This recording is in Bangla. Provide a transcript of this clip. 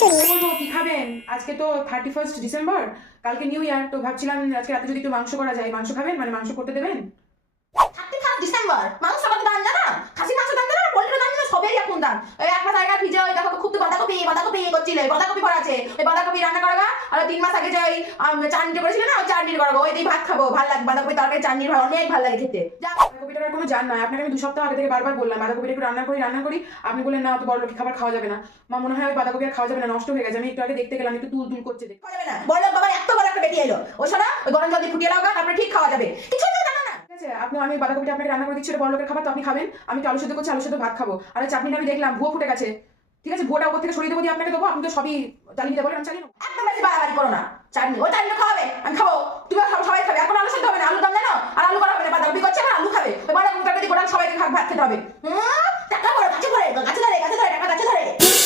শাশুড়ি। বলবো কি খাবেন? আজকে তো 31 ডিসেম্বর, কালকে নিউ ইয়ার, তো ভাবছিলাম আজকে রাতে যদি একটু মাংস করা যায়। মাংস খাবেন? মানে মাংস করতে দেবেন? 31 ডিসেম্বর মাংসটার দাম জানা? খাসির মাংস দাম জানা? পোল্ট্রির দাম জানা? সবেরই এখন দাম। এই এক মাস আগে ফ্রিজে ওই দেখো খুব তো বাঁধাকপি করছিলে, বাঁধাকপি ভরা আছে, ওই বাঁধাকপি রান্না করাবা। আর 3 মাস আগে যে ওই চাটনি করেছিল না, ওই চাটনি করাবো, ওই দিয়ে ভাত খাবো, ভালো লাগবে। বাঁধাকপি তরকারি চাটনির ভাত অনেক ভালো লাগে খেতে। বাঁধাকপিটার আর কোনো জান নাই। আপনাকে আমি 2 সপ্তাহ আগে থেকে বারবার বললাম বাঁধাকপিটা একটু রান্না করি। আপনি বললেন না, অত বড় লোকের খাবার খাওয়া যাবে না। মা মনে হয় ওই বাঁধাকপি আর খাওয়া যাবে না, নষ্ট হয়ে গেছে। আমি একটু আগে দেখতে গেলাম, একটু তুল করছে দেখতে। খাওয়া যাবে না, বড় লোক বাবার এত বড় একটা বেটি এলো, ওই শোনা ওই গরম জল দিয়ে ফুটিয়ে লাও, তারপরে ঠিক খাওয়া যাবে। কিছু তো জানো না। ঠিক আছে, আমি বাঁধাকপিটা আপনাকে রান্না করে দিচ্ছি, ওটা বড় লোকের খাবার, তো আপনি খাবেন। আমি একটু আলু সেদ্ধ করছি, আলু সেদ্ধ ভাত খাবো। আর ওই চাটনিটা আমি দেখলাম ভুয়ো ফুটে গেছে। ঠিক আছে, ভুয়োটা উপর থেকে সরিয়ে দেবো, দিয়ে আপনাকে দেবো। আপনি তো সবই চালিয়ে দিতে বলেন, আমি চালিয়ে নেবো। একদম বেশি বাড়াবাড়ি করো না। চাটনি ওই চাটনি খাওয়াবে, আমি খাবো, তুমি সবাই খাবে। এখন আলু সেদ্ধ হবে না, আলুর দাম জানো? আর আলু করা হবে না, বাঁধাকপি করছে না, আলু খাবে। ওই বাঁধাকপি তরকারি গোটা সবাইকে ভাত খেতে হবে। টাকা করে গাছে ধরে টাকা গাছে ধরে।